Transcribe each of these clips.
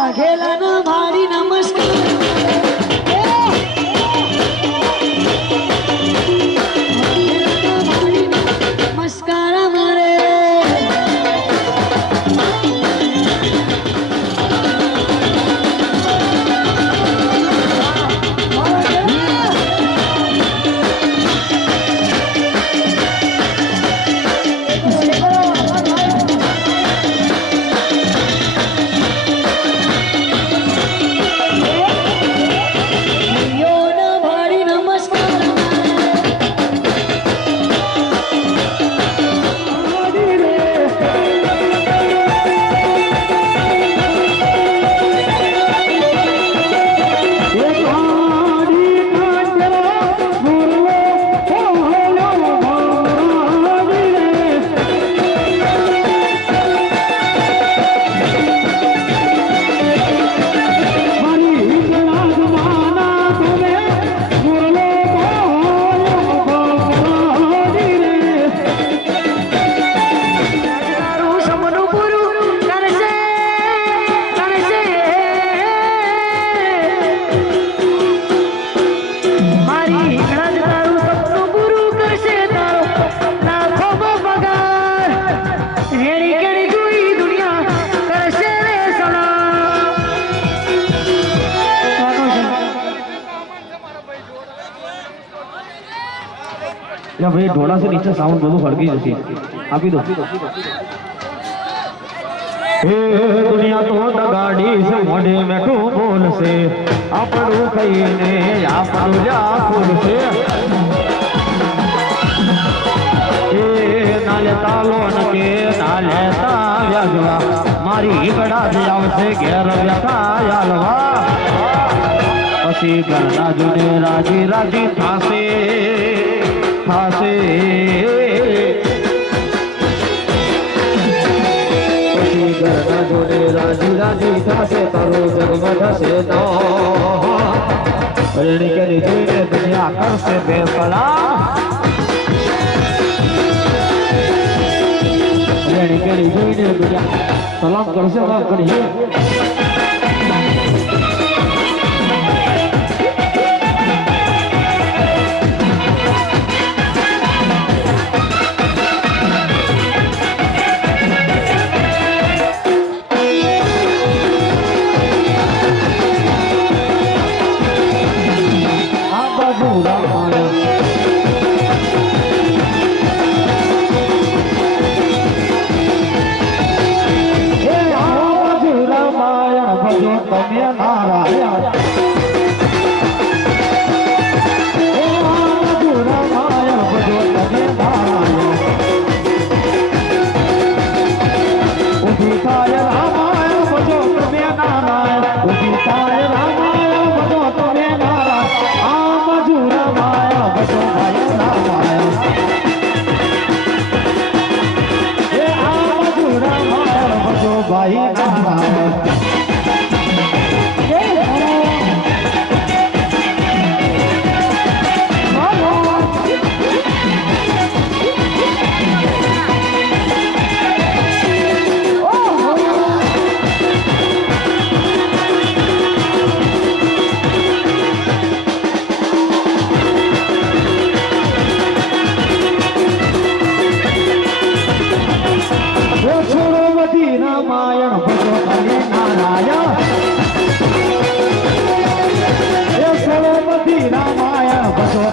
વાઘેલાનો ભારી નમસ્કાર મારે या भाई ढोला से नीचे साउंड બધું હળગી જશે આપી દો એ દુનિયા તો દગાડી છે મોઢે મેઠું બોલશે આપણું કહીને આપણું જાખુર છે એ ના લેતા લોન કે ના લેતા વ્યાજવા મારી ગડા જ આવશે ઘેર વ્યથા આલવા પછી ઘરના જોડે રાજી રાજી થાશે થાશે પછી ઘરના જોડે રાજી રાજી થાશે તારું જગમાં થશે તો રેણી કરી જોઈને દુનિયા કરશે બેપલા રેણી કરી જોઈને દુનિયા સલામ કરશે વાત કરીએ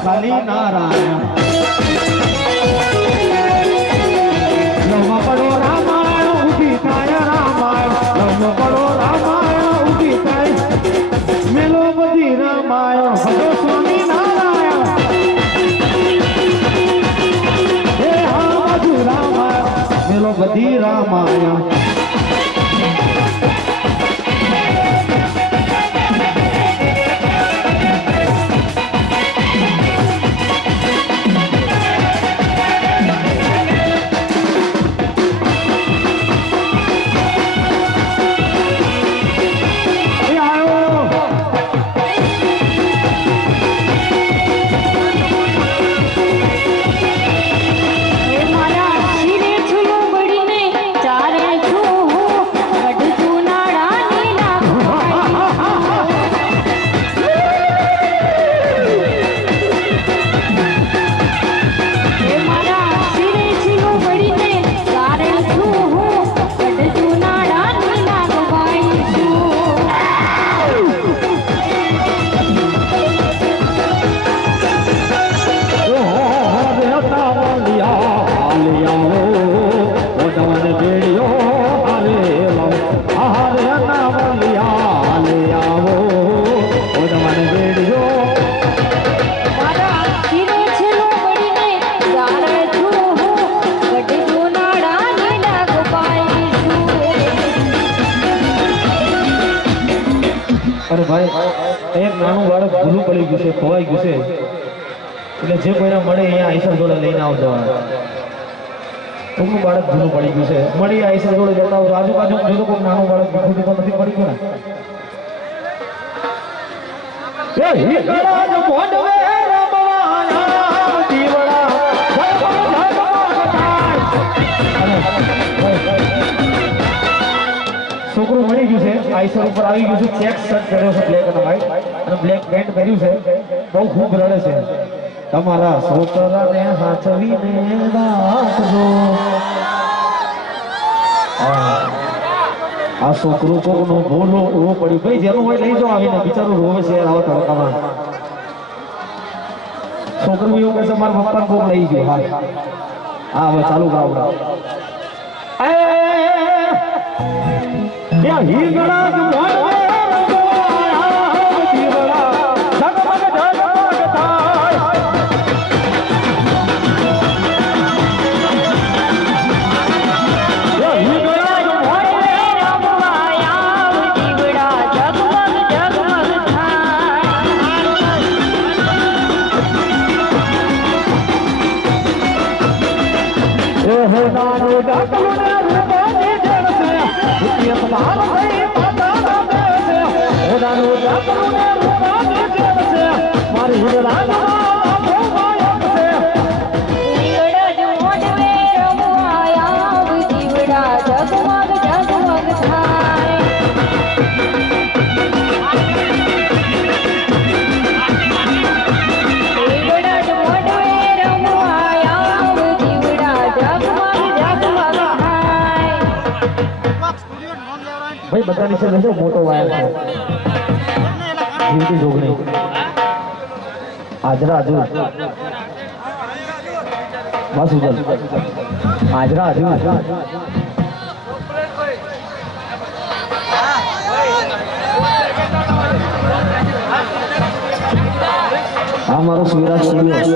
ખાલી નારાયણ લવમાં પડો રામાયણ ઉભી થાય રામાયણ લવમાં પડો રામાયણ ઉભી થાય મેલો બધી રામાયણ ભગો સ્વામી નારાયણ હે હા બાજુ રામાયણ મેલો બધી રામાયણ અરે ભાઈ એક નાનું બાળક ભૂલું પડી ગયું છે, ખોવાઈ ગયું છે, એટલે જે કોઈને મળે અહીંયા આઈસર જોડે લઈને આવજો. કોઈનું બાળક ભૂલું પડી ગયું છે, મળી આઈસર જોડે જતા હોય. આજુબાજુ જો કોઈ નાનું બાળક ભૂલું તો નથી પડી ગયું ને. છોકરું મળી ગયું છે, આઈસર ઉપર આવી ગયું છે, ચેક શર્ટ પહેર્યો છે બ્લેક અને વ્હાઈટ, અને બ્લેક પેન્ટ પહેર્યું છે, બહુ ખૂબ રડે છે. તમારા છોકરાને સાચવીને રાખજો. આ છોકરું કોકનું ભૂલો ઉભો પડ્યું. ભાઈ જેનું હોય લઈ જાઓ આવીને, બિચારું રોવે છે આવા તડકામાં. છોકરું એવું કહે છે મારા પપ્પા કોક લઈ ગયો. હા હવે ચાલુ ગાવ. ભાઈ બધાની છે લેજો, મોટો વાયર છે, જીવતી જોગણી હાજરા હજુ બસ ઉજલ હાજરા હજુ. આ મારો સુવિરાજ સ્ટુડિયો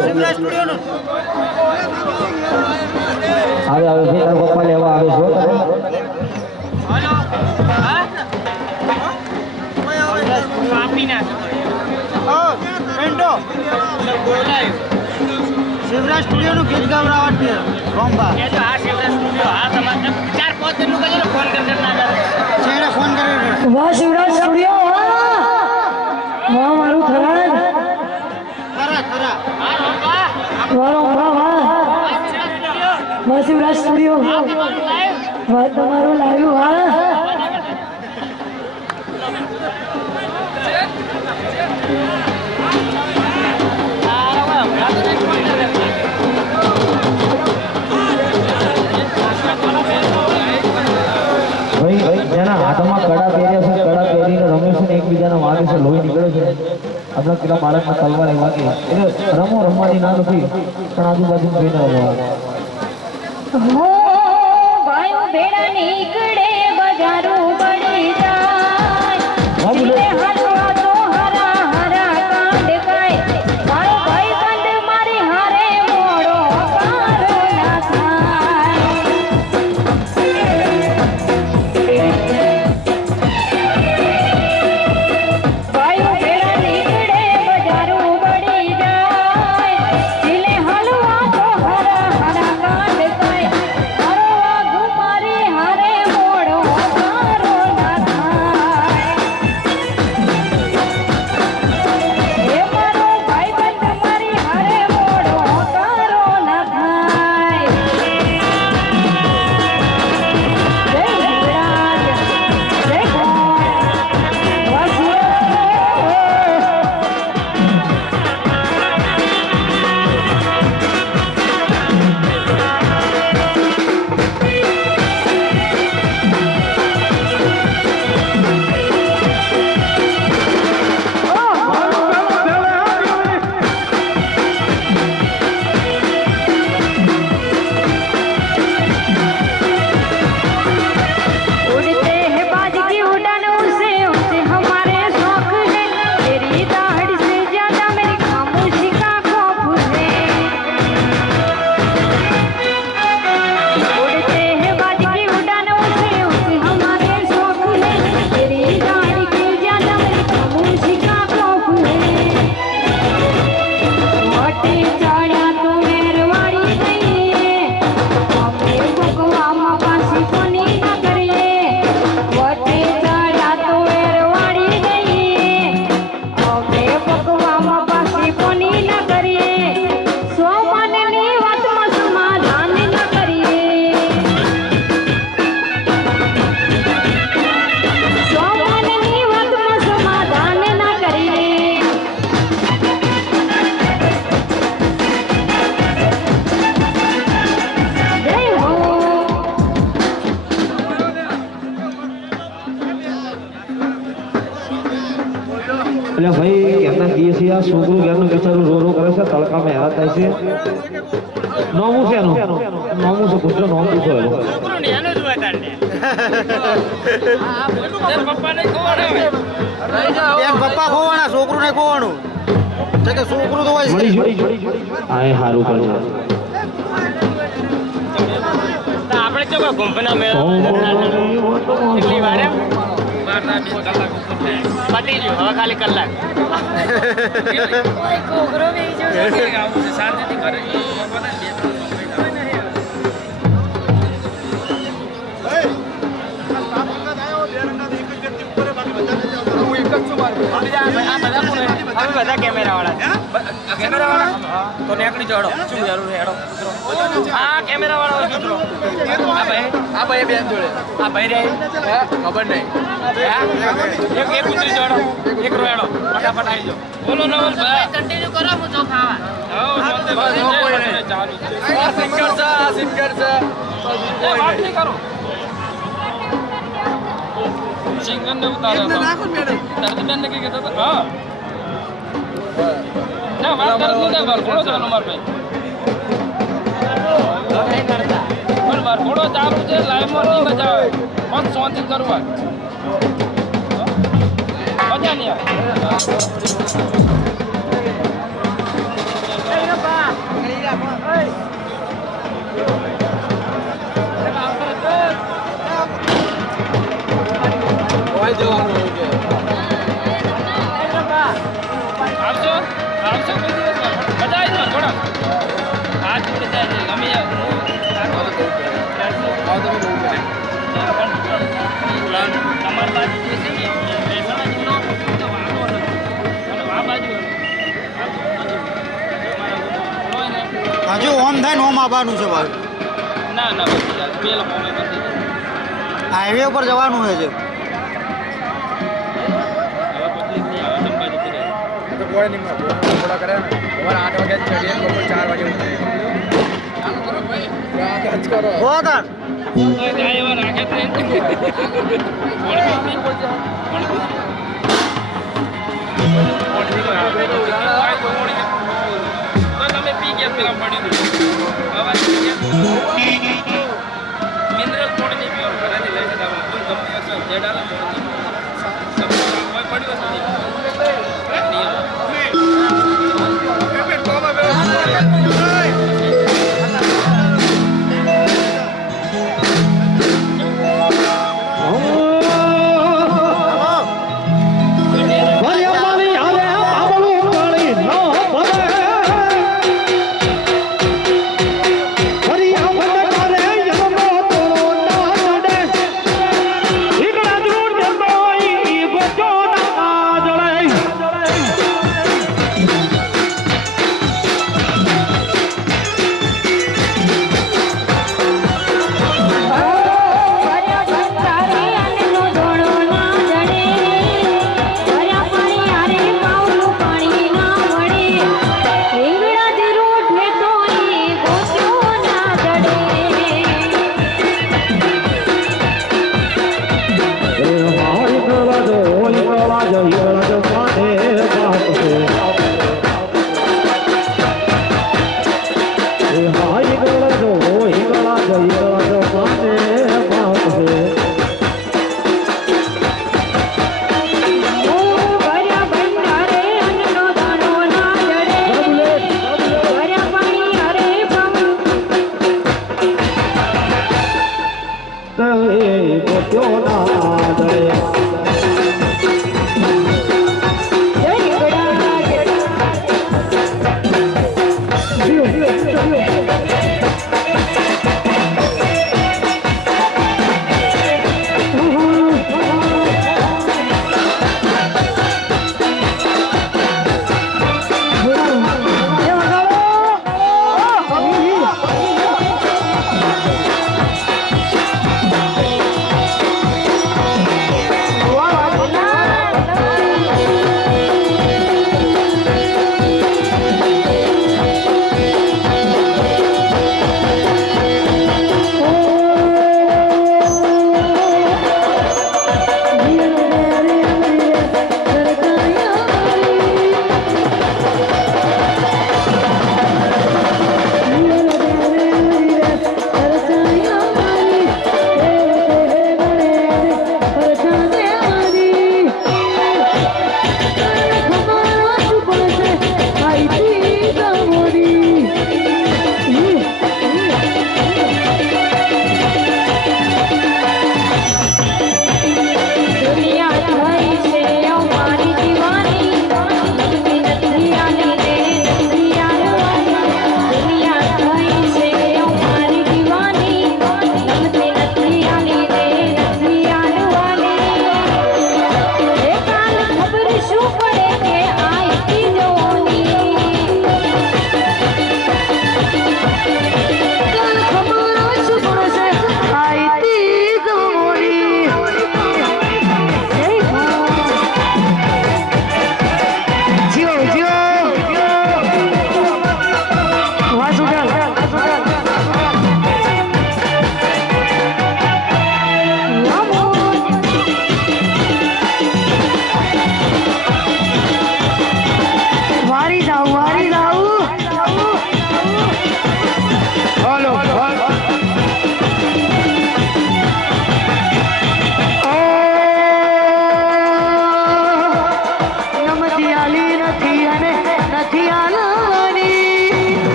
આવે આવે છે. તારા પપ્પા લેવા આવે છો તારે? શિવરાજ સ્ટુડિયો નું ગીત ગવડાવટ છે. રોમ્બા ફોન કર્યો. વાહ શિવરાજ સ્ટુડિયો, વાહ મારું ખરાડ, વાહ વાહ વાહ શિવરાજ સ્ટુડિયો, વાહ તમારું લાઈવ. હા જેના હાથમાં કડા પહેર્યા છે, કડા પહેરીને રમે છે ને એકબીજાના વાગે છે, લોહી નીકળે છે. આપણા પેલા બાળકમાં તલવારે વાગે એટલે રમવાની ના નથી, પણ આજુબાજુ જોઈને રમવા. ભાઈ ભેડા નીકળે બજારું પડી જાય. એટલે ભાઈ એમના દિવસે આ છોકરું ઘરનું બિચારું રો રો કરે છે તડકામાં હેરાન થાય છે નોમું છે એનું નોમું છે પુત્ર નોમ દીધો એનો એમ પપ્પા ખોવાના છોકરું ને ખોવાનું છે કે છોકરું તો હોય છે હા એ સારું કરજો આપણે તો ગુંફના મેળા કેટલી વાર પતી ગયું હવે ખાલી કલાક છોકરો બેસી શાંતિથી કરે બધા કેમેરા વાળા તો નીકળી જડો શું જરૂર છે હેડો હા કેમેરા વાળા મિત્રો આ ભાઈ બેન જોડે આ ભાઈ રે ખબર નહીં એક ઉતરી જડો એક રોયડો ફટાફટ આવી જાઓ બોલો નવલ ભાઈ કન્ટિન્યુ કરો હું તો ખાવા ચાલુ સિંગર છે આ સિંગર છે વાત નહીં કરો સિંગર ને ઉતારો નાખો મેડમ દર્દીબેન ને કઈ કહેતા હતા હા ના વાત કરતો ને બાર ઘોડો ચાલુ માર ભાઈ પણ બાર ઘોડો ચાલુ છે લાઈવ માં નહીં મજા આવે મત શાંતિ કરવા મજા નહીં આવે આવશો આવશો કોઈ દિવસ મજા આવી જાય થોડા હાથ જોડે જાય છે ગમે તમારી બાજુ જે છે ને મહેસાણા જિલ્લો વાંધો નથી અને આ બાજુ હજુ ઓમ થાય ને ઓમ આવવાનું છે ભાઈ ના ના બે લોકો હાઈવે ઉપર જવાનું છે કોઈ નહીં થોડા કરે ને તમારે 8 વાગે ચડીએ બપોર 4 વાગે હો તાર એવા રાખે ટ્રેન તમે પી ગયા પેલા પડી મિનરલ પાણી નહીં પીવાનું ઘરેથી લઈને જવાનું કોઈ ગમે હશે જે ડાલે પડ્યું નથી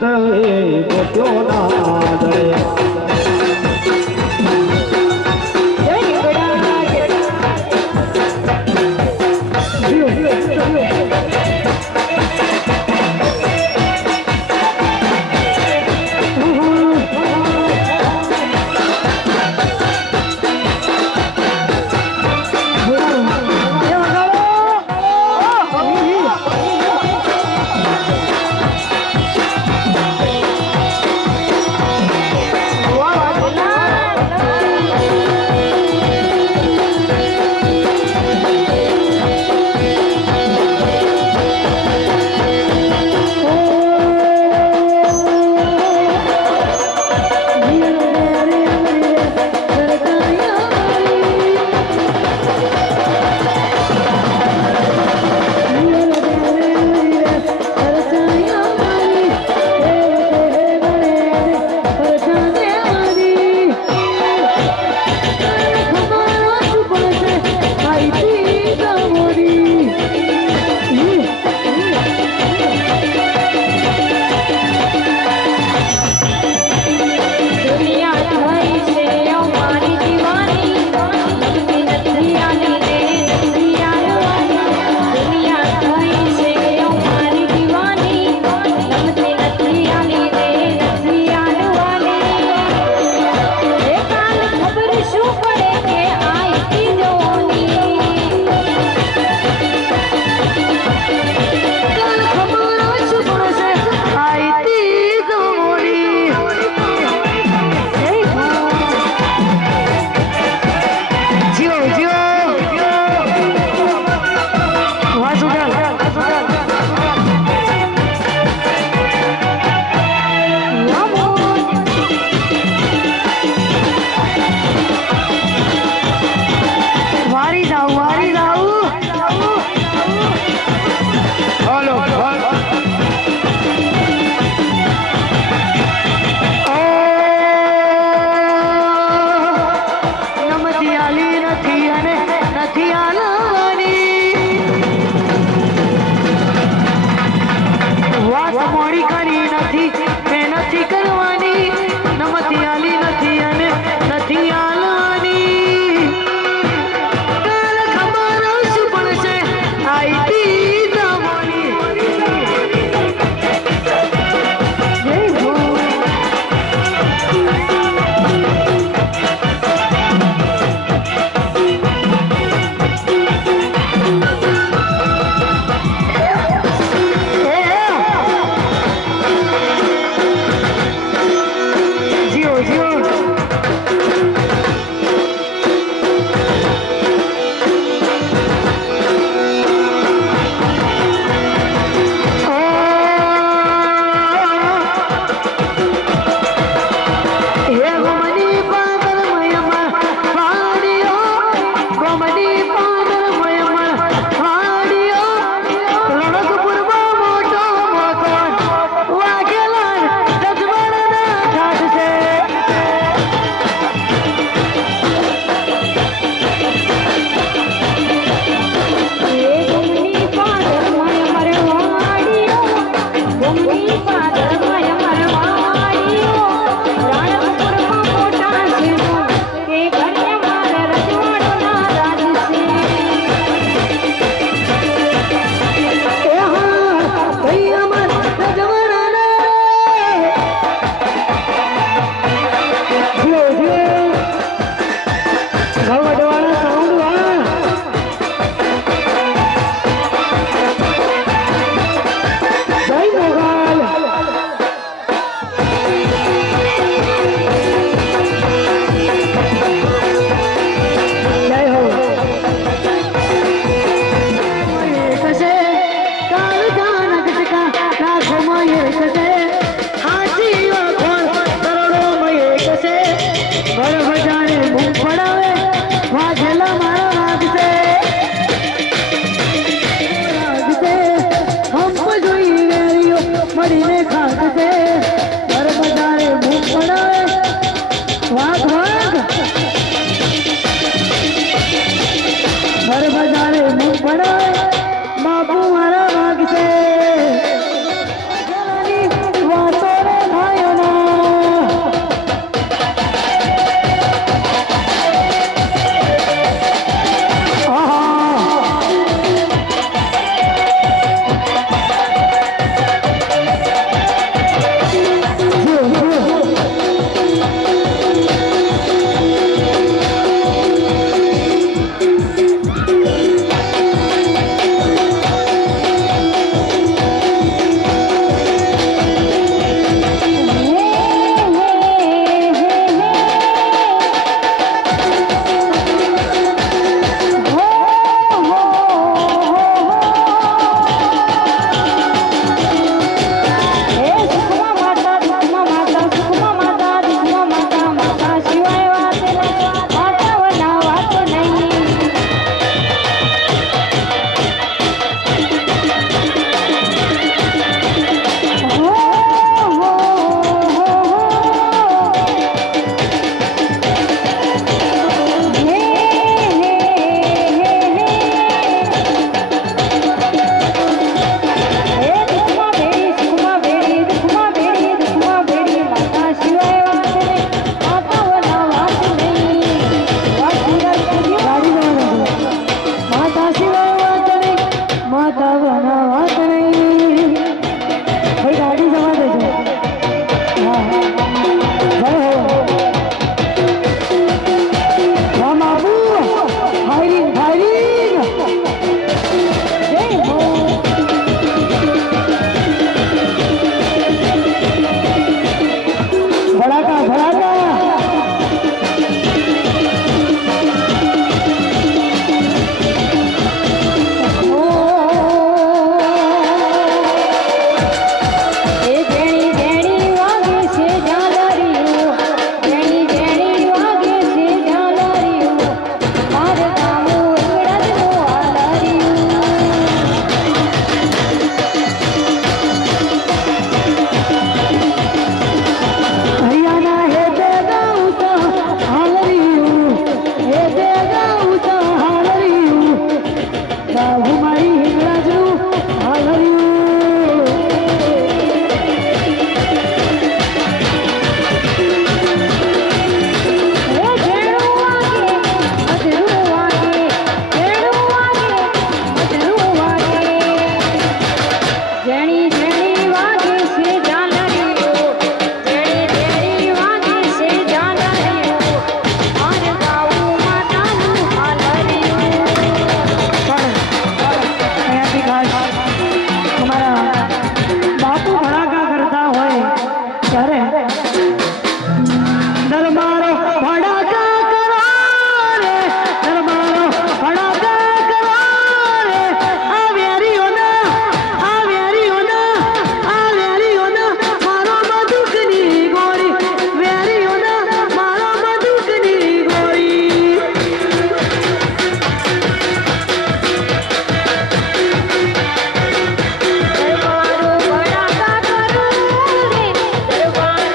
તળે ગોત્યો ના દળે ત્યારે દરબારો ભડાકા કરો રે, દરબારો ભડાકા કરો રે. આ વેરીઓના મારો બંદૂકની ગોળી, વેરીઓના મારો બંદૂકની ગોળી. દરબારો ભડાકા કરો રે, દરબારો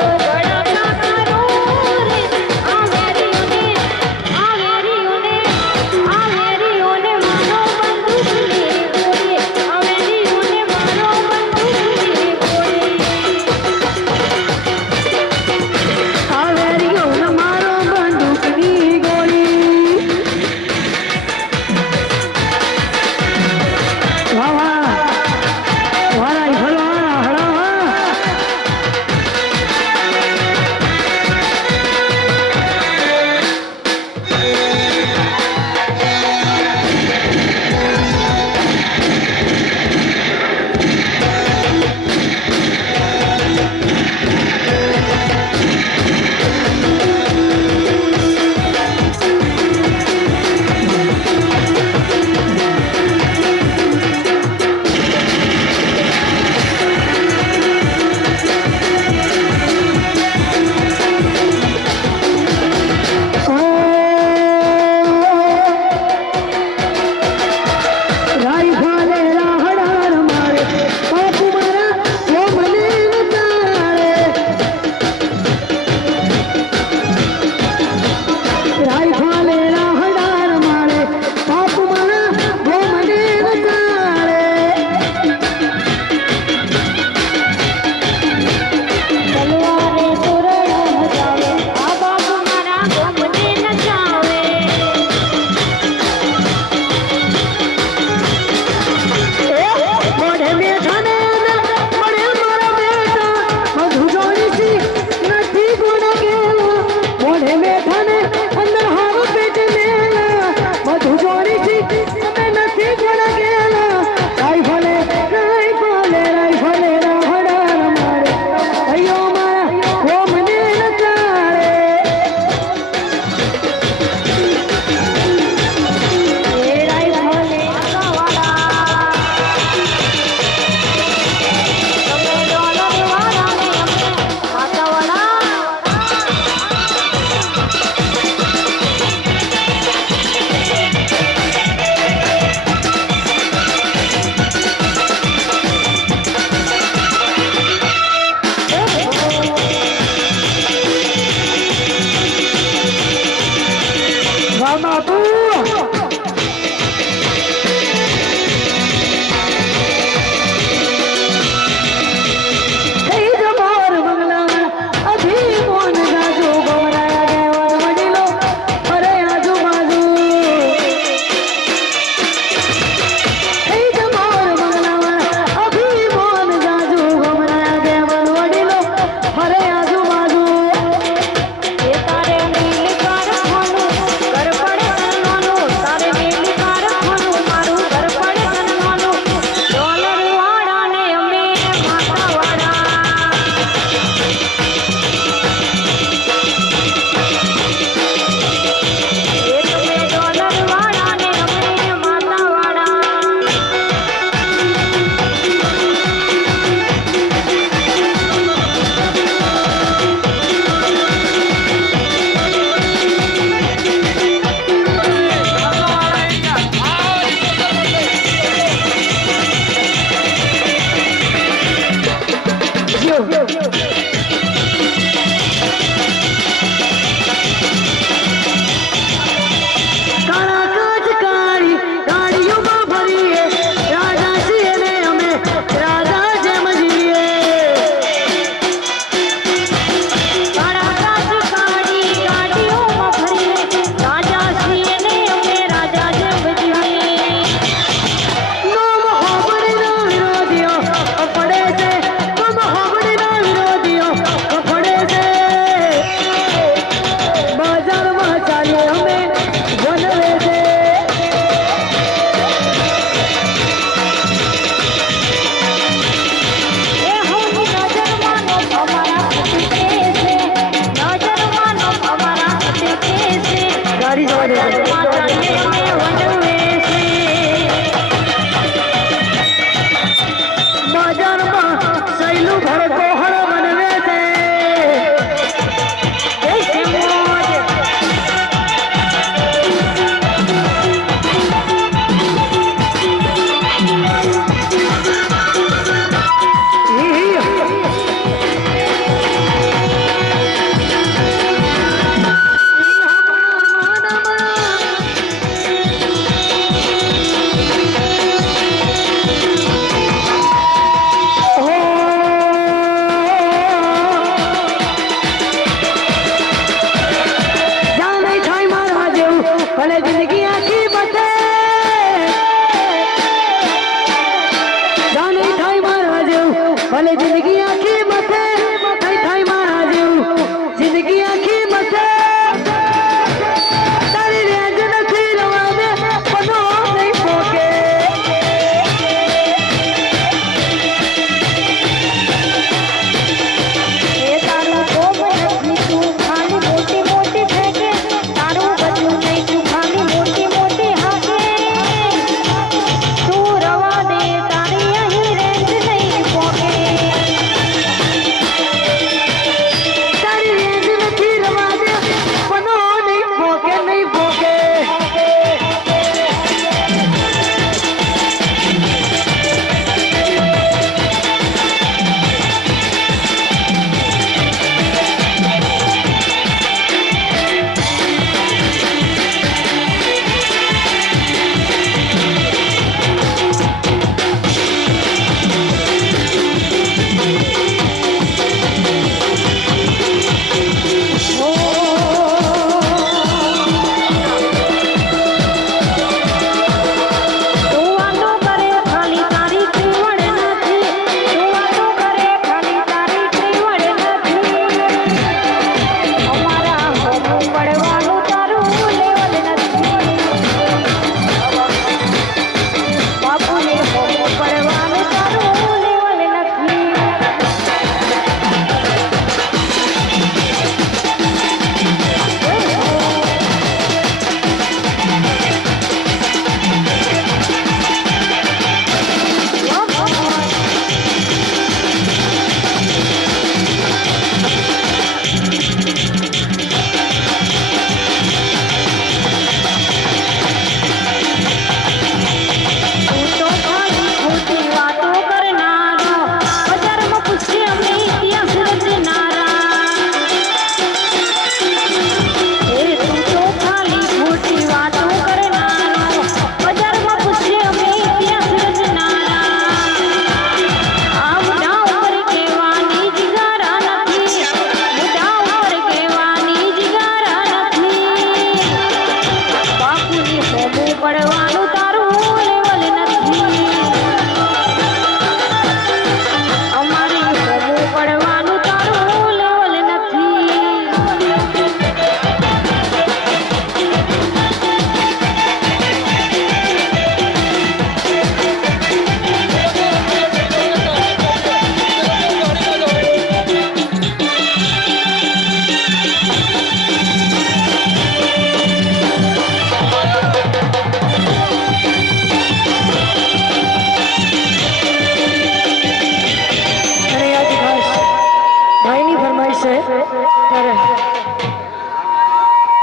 ફરમાઈશ છે ત્યારે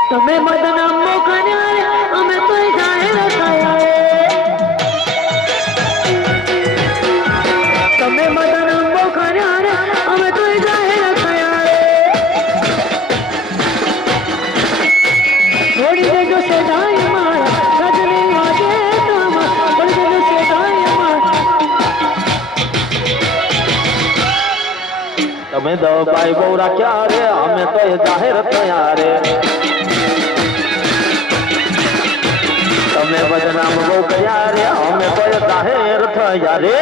તમે મદના મોકલ્યા અમે તો જાહેર થયા તમે મદના મોકલ્યા અમે તો જાહેર થયા છોડી દેજો સેદાય મારા રજની વાગે તમા છોડી દેજો સેદાય મારા તમે દબાઈ બહુ રાખ્યા રે અમે તો એ જાહેર થયા રે તમે બદનામ બહુ કર્યા રે અમે તો એ જાહેર થયા રે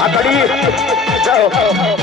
આ કડી જાઓ